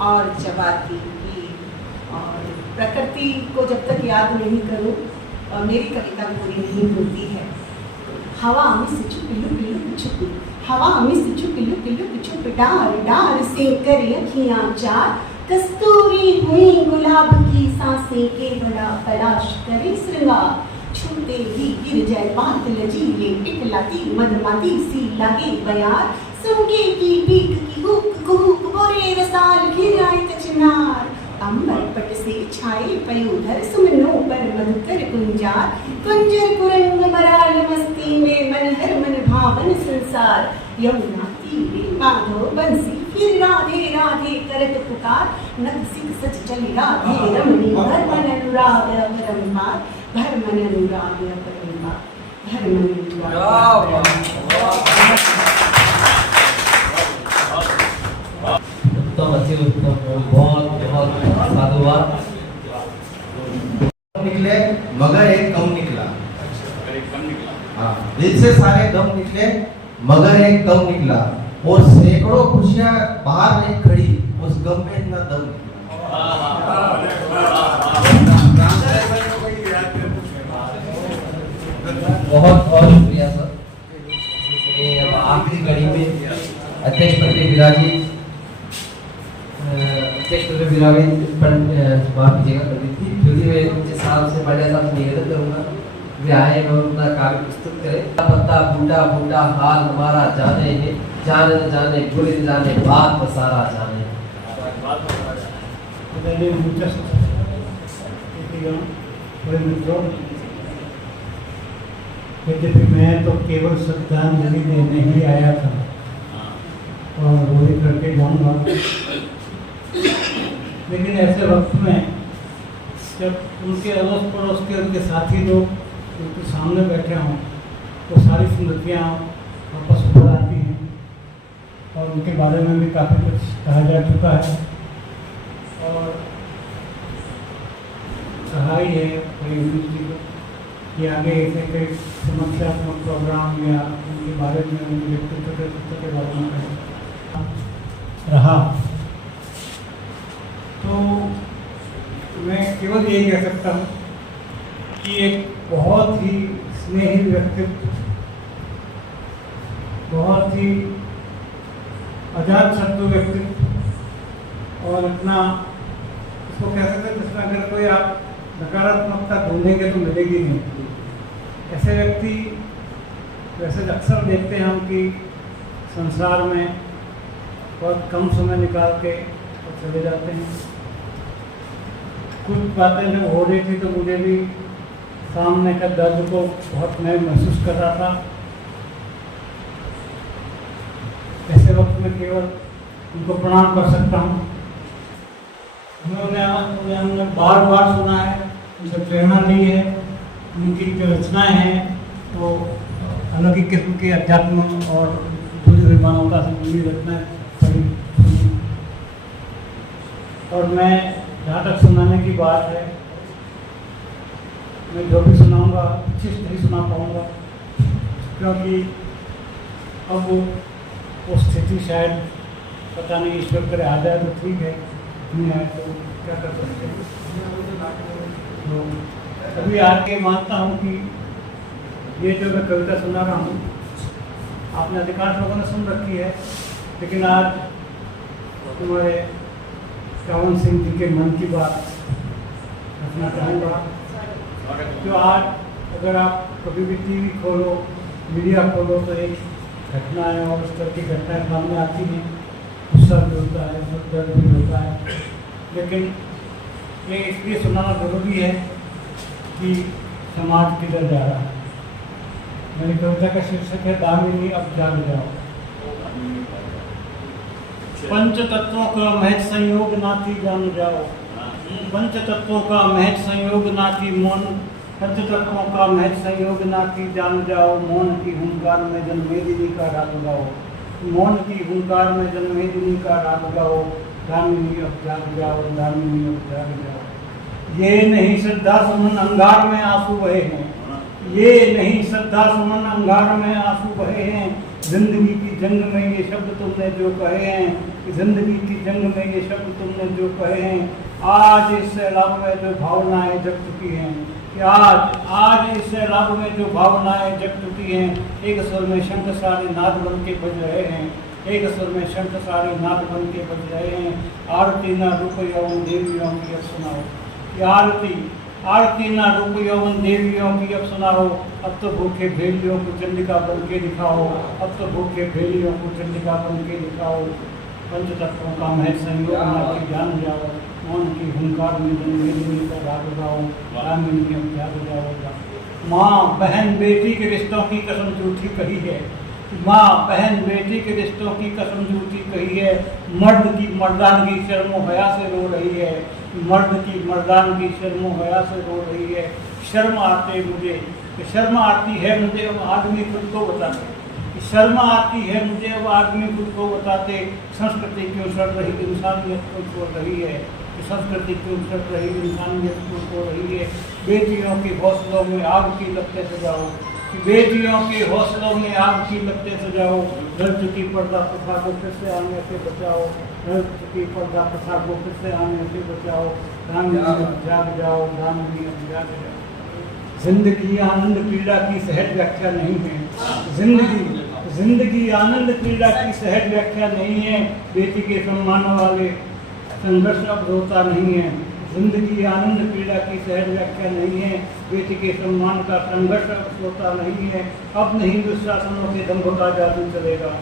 और चबाती पीड़। और प्रकृति को जब तक याद नहीं करूं मेरी कविता पूरी नहीं होती है। हवा में से छुप लुक लुक छुप, हवा में से छुप लुक लुक छुप, डार डार से कर अखियां चार, कस्तूरी हुई गुलाब की सांसें के बड़ा तलाश करे श्रृंगार, छूते ही गिर जाए बात लजीले, इकलाती मदमाती सी लगे बयार, सूंघे की पीक की हुक कुहुक, बोरे रसाल घिराए कचनार, अंबर पट से छाए पयोधर, सुमनों पर मधुकर कुंजार, कुंजर कुरंग मराल मस्ती में, मन हर मन भावन संसार, यमुना तीरे माधो बंसी, फिर राधे राधे करत पुकार, नग सिख सच चली राधे रमणी, भर मन अनुराग अपरंपार, भर मन अनुराग अपरंपार, भर मन अनुराग। उत्तम अच्छी उत्तम बहुत बहुत साधुवाद। निकले मगर एक कम निकला। हाँ, दिल से सारे गम निकले मगर एक कम निकला, और सैकड़ों खुशियां बाहर नहीं खड़ी, उस गम में इतना दम बहुत बहुत शुक्रिया सर। ये अब आखिरी कड़ी में अध्यक्ष पद पे विराजित माफ कीजिएगा ज्योति में मुझे साहब से बड़े साहब निवेदन करूंगा वे आए एवं अपना काव्य प्रस्तुत करें। पत्ता बूटा बूटा हाल हमारा जाने है, जाने न जाने बुरे न जाने बात बसारा जाने। यद्यपि मैं तो केवल श्रद्धांजलि देने ही आया था और वो ही करके जाऊंगा, लेकिन ऐसे वक्त में जब उनके अड़ोस पड़ोस के उनके साथी लोग उनके सामने बैठे हों तो सारी स्मृतियाँ वापस उभर आती हैं और उनके बारे में भी काफ़ी कुछ कहा जा चुका है और कहा ही है कोई जी को कि आगे ऐसे कोई समस्यात्मक प्रोग्राम या उनके बारे में उनके व्यक्तित्व के बारे में रहा तो मैं केवल यही कह सकता हूँ कि एक बहुत ही स्नेही व्यक्तित्व, बहुत ही अजात शत्रु व्यक्तित्व और इतना इसको कह सकते हैं जिसमें अगर कोई आप नकारात्मकता ढूंढेंगे तो मिलेगी नहीं। ऐसे व्यक्ति वैसे अक्सर देखते हैं हम कि संसार में बहुत कम समय निकाल के चले जाते हैं। कुछ बातें जब हो रही थी तो मुझे भी सामने का दर्द को बहुत मैं महसूस कर रहा था। ऐसे वक्त में केवल उनको प्रणाम कर सकता हूँ। हमने बार बार सुना है, उनसे प्रेरणा ली है, उनकी जो रचनाएँ हैं तो अलग ही किस्म की अध्यात्म और दूसरी मानवता से जुड़ी रचनाएँ पढ़ी और मैं जहाँ तक सुनाने की बात है मैं जो भी सुनाऊंगा अच्छी से नहीं सुना पाऊंगा क्योंकि अब वो स्थिति शायद पता नहीं ईश्वर करे आ जाए तो ठीक है, नहीं आए तो क्या कर सकते हैं। तो अभी आके मानता हूँ कि ये जो मैं कविता सुना रहा हूँ आपने अधिकांश लोगों ने सुन रखी है, लेकिन आज तुम्हारे श्रवण सिंह जी के मन की बात रखना चाहूँगा। जो आज अगर आप कभी भी टीवी खोलो, मीडिया खोलो तो एक घटनाएं और उस तरह की घटनाएं सामने आती हैं, गुस्सा भी होता है, दर्द भी होता है, लेकिन ये इसलिए सुनाना जरूरी है कि समाज किधर जा रहा है। मेरी कविता का शीर्षक है दामिनी अब जाग जाओ। पंच तत्वों का महज संयोग नाती जान जाओ, पंच तत्वों का महज संयोग नाती मौन, पंच तत्वों का महज संयोग नाती जान जाओ। मौन की हुंकार में जन्मेदिनी का राग गाओ, मौन की हुंकार में जन्मेदिनी का राग गाओ। दामिनी अब जाग जाओ, दामिनी अब जाग जाओ। ये नहीं श्रद्धा सुमन अंगार में आंसू बहे हैं, ये नहीं श्रद्धा सुमन अंगार में आंसू बहे हैं। जिंदगी की जंग में ये शब्द तुमने जो कहे हैं, जिंदगी की जंग में ये शब्द तुमने जो कहे हैं। आज इस सैलाब में जो भावनाएं जग चुकी हैं, कि आज इस सैलाब में जो भावनाएं जग चुकी हैं। एक स्वर में शंख सारे नाद बन के बज रहे हैं, एक स्वर में शंख सारे नाद बन के बज रहे हैं। आरती न रुक यौन देवियों की अब सुनाओ, कि आरती आरती ना रूप यौवन देवियों की अब सुनाओ, अब तो भूखे भेलियों को चंडिका बन के दिखाओ, अब तो भूखे भेलियों को चंडिका बन के दिखाओ। पंच तत्वों का मैं संयोग ना कि जान जाओ, मौन की हुंकार में जन्मेजनी का राग गाओ, रामिनी अब क्या बजाओगा। माँ बहन बेटी के रिश्तों की कसम झूठी कही है, माँ बहन बेटी के रिश्तों की कसम झूठी कही है। मर्द की मर्दानगी शर्मो हया से रो रही है, मर्द की मर्दानगी शर्मो हया से रो रही है। शर्म आते मुझे, शर्म आती है मुझे अब आदमी खुद को बताते, शर्म आती है मुझे अब आदमी खुद को बताते। संस्कृति क्यों सड़ रही इंसानियत को छोड़ रही है, संस्कृति क्यों सड़ रही इंसानियत को छोड़ रही है। बेटियों के हौसलों में आग की लपटें सजाओ, बेटियों के हौसलों में आग की लपटें सजाओ। ढल चुकी पर्दा प्रथा को फिर से आने से बचाओ, ढल चुकी पर्दा प्रथा को फिर से आने से बचाओ। रामिनी अब जाग जाओ, रामिनी अब जाग जाओ। जिंदगी आनंद क्रीड़ा की सहज व्याख्या नहीं है, जिंदगी आनंद क्रीड़ा की सहज व्याख्या नहीं है। बेटी के सम्मान वाले संघर्ष अब रोता नहीं है, जिंदगी आनंद क्रीड़ा की सहज व्याख्या नहीं है। बेटी के सम्मान का संघर्ष अब होता नहीं है। अब नहीं दुशासनों के दंभ का जादू चलेगा,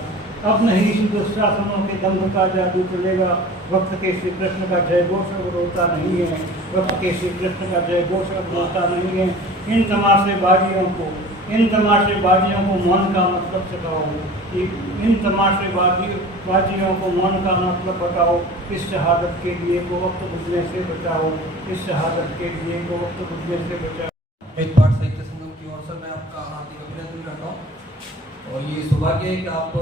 अब नहीं दुशासनों के दंभ का जादू चलेगा। वक्त के श्री कृष्ण का जय घोष अब रोता नहीं है, वक्त के श्री कृष्ण का जय घोष अब रोता नहीं है। इन तमाशेबाजियों को मौन का मतलब सिखाओ, इन तमाशेबाजियों को मौन का मतलब बताओ। इस शहादत के लिए को वक्त बुझने से बचाओ, इस शहादत के लिए को वक्त बुझने से बचाओ। एक बार साहित्य संगम की ओर से मैं आपका हार्दिक अभिनंदन करता हूँ। और ये सौभाग्य है कि आप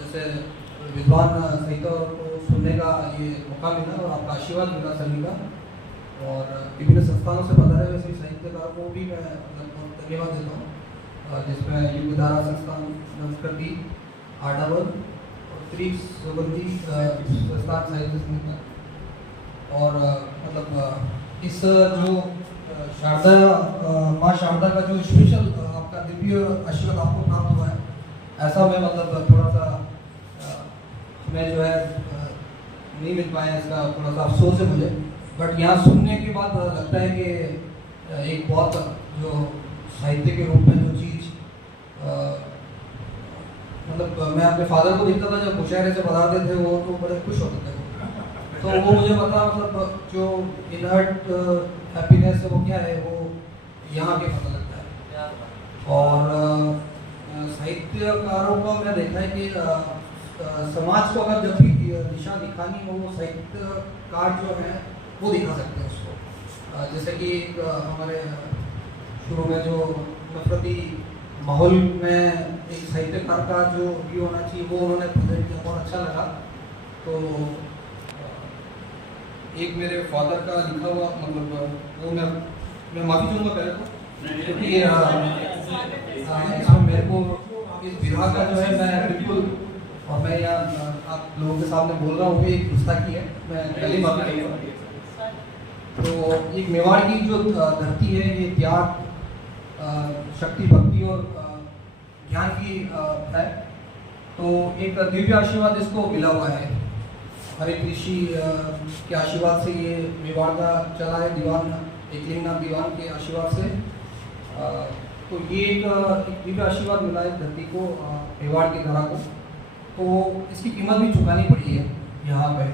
जैसे विद्वान साहित्य को सुनने का ये मौका मिला और आपका आशीर्वाद मिला सभी का। और विभिन्न संस्थानों से पधारे हुए सभी साहित्यकारों को भी मैं बहुत धन्यवाद देता हूँ, जिसमें युगधारा संस्थान संस्कृति आडावर और त्रिसुगंधी संस्थान साहित्य संस्थान। और मतलब इस जो शारदा माँ शारदा का जो स्पेशल आपका दिव्य आशीर्वाद आपको प्राप्त हुआ है, ऐसा मैं मतलब थोड़ा सा हमें जो है नहीं मिल पाया, इसका थोड़ा सा अफसोस है मुझे। बट यहाँ सुनने के बाद लगता है कि एक बहुत जो साहित्य के रूप में जो चीज़ मतलब मैं अपने फादर को देखता था जब मुशायरे से पधारते थे, वो तो बड़े खुश होते थे। तो वो मुझे पता मतलब जो इनहर्ट हैप्पीनेस है वो क्या है, वो यहाँ के पता लगता है। और साहित्यकारों को मैं देखा है कि समाज को अगर जब भी दिशा दिखानी हो, वो साहित्यकार जो है वो दिखा सकते हैं उसको। जैसे कि हमारे शुरू में जो नफरती माहौल में एक साहित्यकार का जो व्यू होना चाहिए वो उन्होंने प्रेजेंट किया, बहुत अच्छा लगा। तो एक मेरे फादर का लिखा हुआ मतलब वो मैं माफ़ी चाहूँगा पहले तो, क्योंकि इसमें मेरे को इस विधा का जो है मैं बिल्कुल, और मैं यहाँ आप लोगों के सामने बोल रहा हूँ, एक गुस्ताखी है, मैं पहली बात कही हूँ। तो एक मेवाड़ की जो धरती है, ये त्याग शक्ति भक्ति और ज्ञान की है। तो एक दिव्य आशीर्वाद इसको मिला हुआ है, हरे ऋषि के आशीर्वाद से ये मेवाड़ का चला है, दीवान एकलिंगनाथ दीवान के आशीर्वाद से। तो ये एक दिव्य आशीर्वाद मिला है धरती को, मेवाड़ की धरा को। तो इसकी कीमत भी चुकानी पड़ी है यहाँ पे।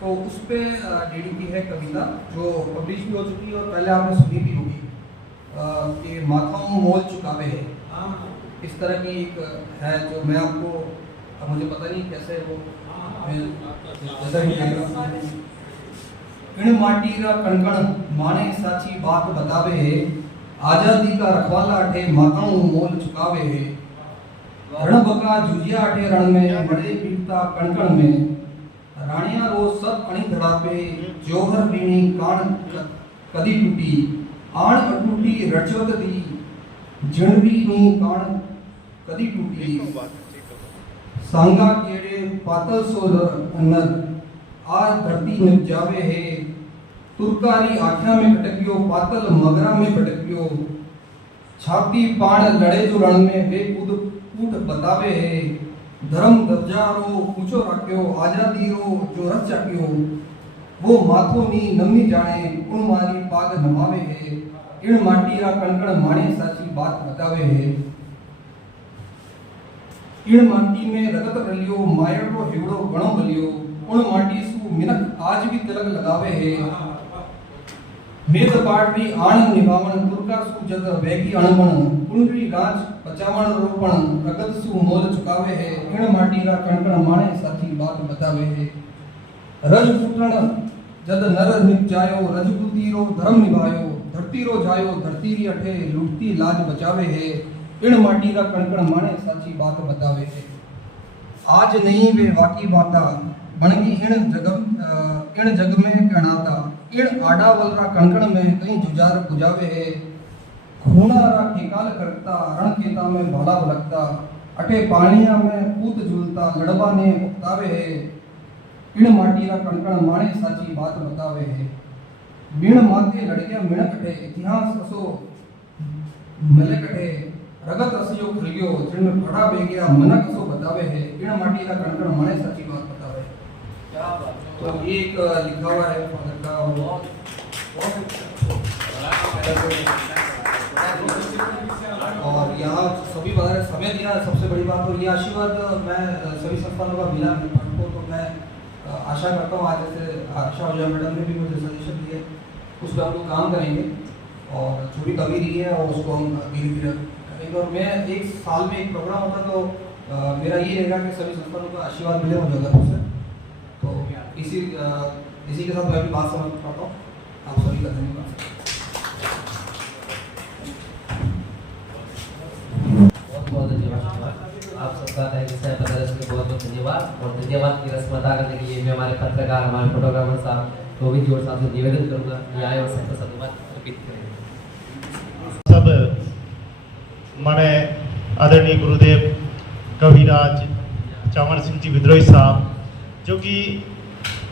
तो उस पर डीडी की है कविता जो पब्लिश भी हो चुकी है और पहले आपने सुनी भी होगी कि माथाओं मोल चुकावे है, इस तरह की एक है जो मैं आपको, अब मुझे पता नहीं कैसे वो इन माटी रा कणकण माने साची बात बतावे है, आजादी का रखवाला अठे माथाओं मोल चुकावे है। रण बका जूझिया अठे रण में बड़े पीड़ता कणकण में, राणिया रोज सब अणी धड़ा पे जोहर बीणी कान कदी टूटी, आण अटूटी रचवत दी जणवी नी कान कदी टूटी। सांगा केड़े पातल सो नर आज धरती में जावे है, तुरकारी आख्या में भटकियो पातल मगरा में भटकियो। छाती पाण लड़े जो रण में वे कूद कूट बतावे है, धर्म दब्जारो ऊंचो राख्यो आजादी रो जो रच चाक्यो। वो माथो नी नमी जाने उन मारी पाग नमावे है। इन माटी रा कणकण माणे साची बात बतावे है। इन माटी में रगत रलियो मायड़ो हिवड़ो गणो बलियो, उन माटी सु मिनक आज भी तिलक लगावे है। मेद पाटरी आनंद निभावन तुरका सु जग वेगी अणबण, कुंडरी गांच बचावण रोपण रगत सु मोल चुकावे है। इन माटी रा कणकण माणे साची बात बतावे है। रजपुत्रण जद नर निपजायो, रजपुती रो धर्म निभायो, धरती रो जायो धरती री अठे लुटती लाज बचावे है। इन माटी रा कणकण माणे साची बात बतावे है। आज नहीं वे वाकी बाता बनगी इन जग में कहनाता, इन आडावल रा कणकण में कहीं जुजार बुझावे है। खूना रा ठेकाल करता रण केता में भाला लगता, अठे पानिया में पूत झूलता लड़वा ने उक्तावे है। इन माटी रा कणकण माणे साची बात बतावे है। बीण माते लड़किया मिणक अठे इतिहास असो मलक अठे रगत असयो खलियो, जिन फड़ा बेगिया मनक असो बतावे है। इन माटी रा कणकण माणे साची बात बतावे है। क्या बात। तो ये एक लिखा हुआ है फादर का, और यहाँ सभी बार समय दिया। सबसे बड़ी बात तो ये आशीर्वाद मैं सभी संस्थानों का मिला को, तो मैं आशा करता हूँ आज जैसे आशा ओझा मैडम ने भी मुझे सजेशन दिए, उस पर हम लोग काम करेंगे और जो भी कमी रही है और उसको हम धीरे धीरे करेंगे। और मैं एक साल में एक प्रोग्राम होता तो मेरा ये रहेगा कि सभी संस्थानों का आशीर्वाद मिले मुझे अगर से, तो इसी के साथ मैं अपनी बात समझ पाता हूँ। आप सभी का धन्यवाद। बहुत धन्यवाद। आप सबका हिस्सा प्रदर्शन के बहुत बहुत धन्यवाद। और धन्यवाद की रस्म अदा करने के लिए मैं हमारे पत्रकार, हमारे फोटोग्राफर साहब गोविंद जी और साहब से निवेदन करूंगा कि आए और सबका धन्यवाद अर्पित करें। सब हमारे आदरणीय गुरुदेव कविराज चावड़ सिंह जी विद्रोही साहब, जो कि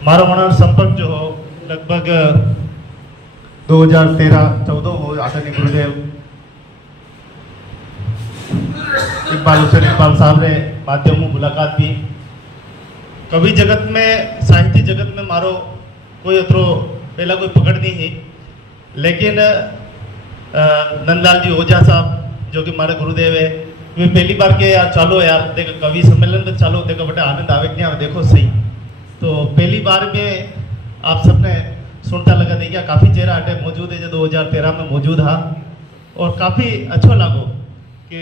मारो मनार संपर्क जो हो लगभग 2013-14 हो, आदरणीय गुरुदेव इकबाल हुसैन इकबाल साहब ने माध्यम में मुलाकात थी। कवि जगत में, साहित्य जगत में मारो कोई अतरो पहला कोई पकड़ नहीं है, लेकिन नंदलाल जी ओझा साहब जो कि हमारे गुरुदेव है, वे पहली बार के यार चलो यार देखो कवि सम्मेलन में चलो, देखो बेटा आनंद आवे क्या देखो सही। तो पहली बार में आप सबने सुनता लगा देखिए काफ़ी चेहरा हटे मौजूद है जो 2013 में मौजूद था, और काफ़ी अच्छा लागो कि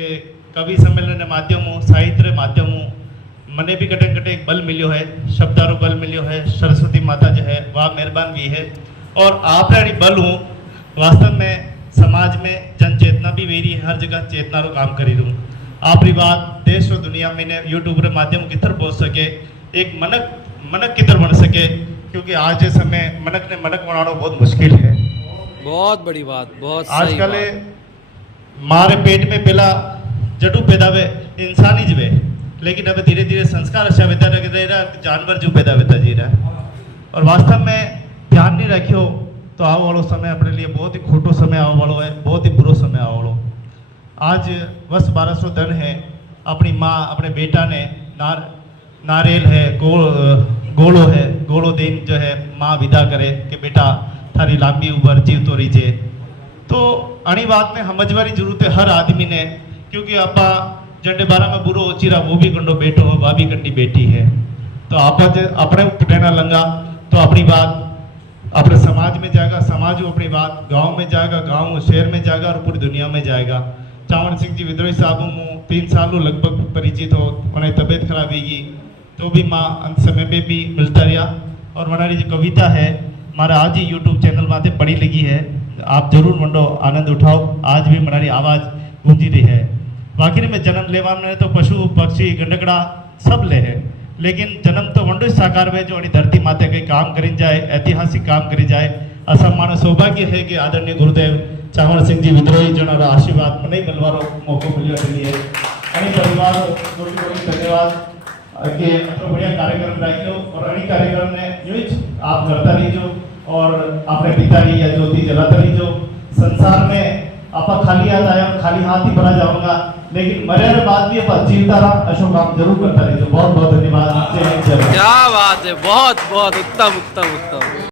कवि सम्मेलन माध्यमों साहित्य माध्यमों मने भी कटे कटे एक बल मिलो है, शब्दारो बल मिलो है। सरस्वती माता जो है वह मेहरबान भी है, और आप बल हूँ वास्तव में समाज में जन चेतना भी मेरी हर जगह चेतना रो काम करी रहूँ। आप बात देश और दुनिया में ने यूट्यूब के माध्यम किधर पहुँच सके, एक मनक किधर बन सके, क्योंकि आज के समय मनक ने मनक बनाना बहुत मुश्किल है। बहुत बड़ी बात, बहुत आजकल मारे पेट में पहला जटू पैदा हुए इंसानी जवे, लेकिन अब धीरे धीरे संस्कार अच्छा बेता रहा जानवर जो पैदा होता जी रहा, और वास्तव में ध्यान नहीं रखियो तो आओ वालो समय अपने लिए बहुत ही खोटो समय आओ वालो है, बहुत ही बुरो समय आओ वालो। आज वर्ष 1200 दिन है, अपनी माँ अपने बेटा ने नारियल है गोलो है, गोलो दिन जो है माँ विदा करे कि बेटा थारी लंबी उम्र जीव तो रीजे। तो अणी बात में समझवारी जरूरत है हर आदमी ने, क्योंकि आपा जंडे बारा में बुरो होची रहा, वो भी कंडो बेटो हो, वह भी कंडी बेटी है। तो आप अपने पटेना लंगा तो अपनी बात अपने समाज में जाएगा, समाज अपनी बात गांव में जाएगा, गांव शहर में जाएगा और पूरी दुनिया में जाएगा। चावड़ सिंह जी विद्रोही साहब मुँह 3 साल लगभग परिचित हो, उन्हें तबीयत खराब होगी तो भी माँ अंत समय पे भी मिलता रहा। और हमारी जो कविता है हमारा आज ही यूट्यूब चैनल माते पढ़ी लगी है, आप जरूर मंडो आनंद उठाओ। आज भी हमारी आवाज़ गूंजी रही है। बाकी में जन्म लेवा में तो पशु पक्षी गंडकड़ा सब ले है, लेकिन जन्म तो वंडो साकार हुए जो धरती माते कई काम करी जाए, ऐतिहासिक काम करी जाए। असा मानो सौभाग्य है कि आदरणीय गुरुदेव चावड़ सिंह जी विद्रोही जन आशीर्वाद मने मिलवारो मौको मिलो लिए परिवार धन्यवाद कि अतो बढ़िया कार्यक्रम राख्यो, और अणी कार्यक्रम ने यूज आप करता रहीजो और अपने पिता की या ज्योति जलाता रहीजो। संसार में आप खाली हाथ आया खाली हाथ ही भरा जाऊंगा, लेकिन मरे बाद भी आप जीवता रहा अशोक काम जरूर करता रहिए। बहुत बहुत धन्यवाद। क्या बात है, बहुत बहुत उत्तम उत्तम उत्तम।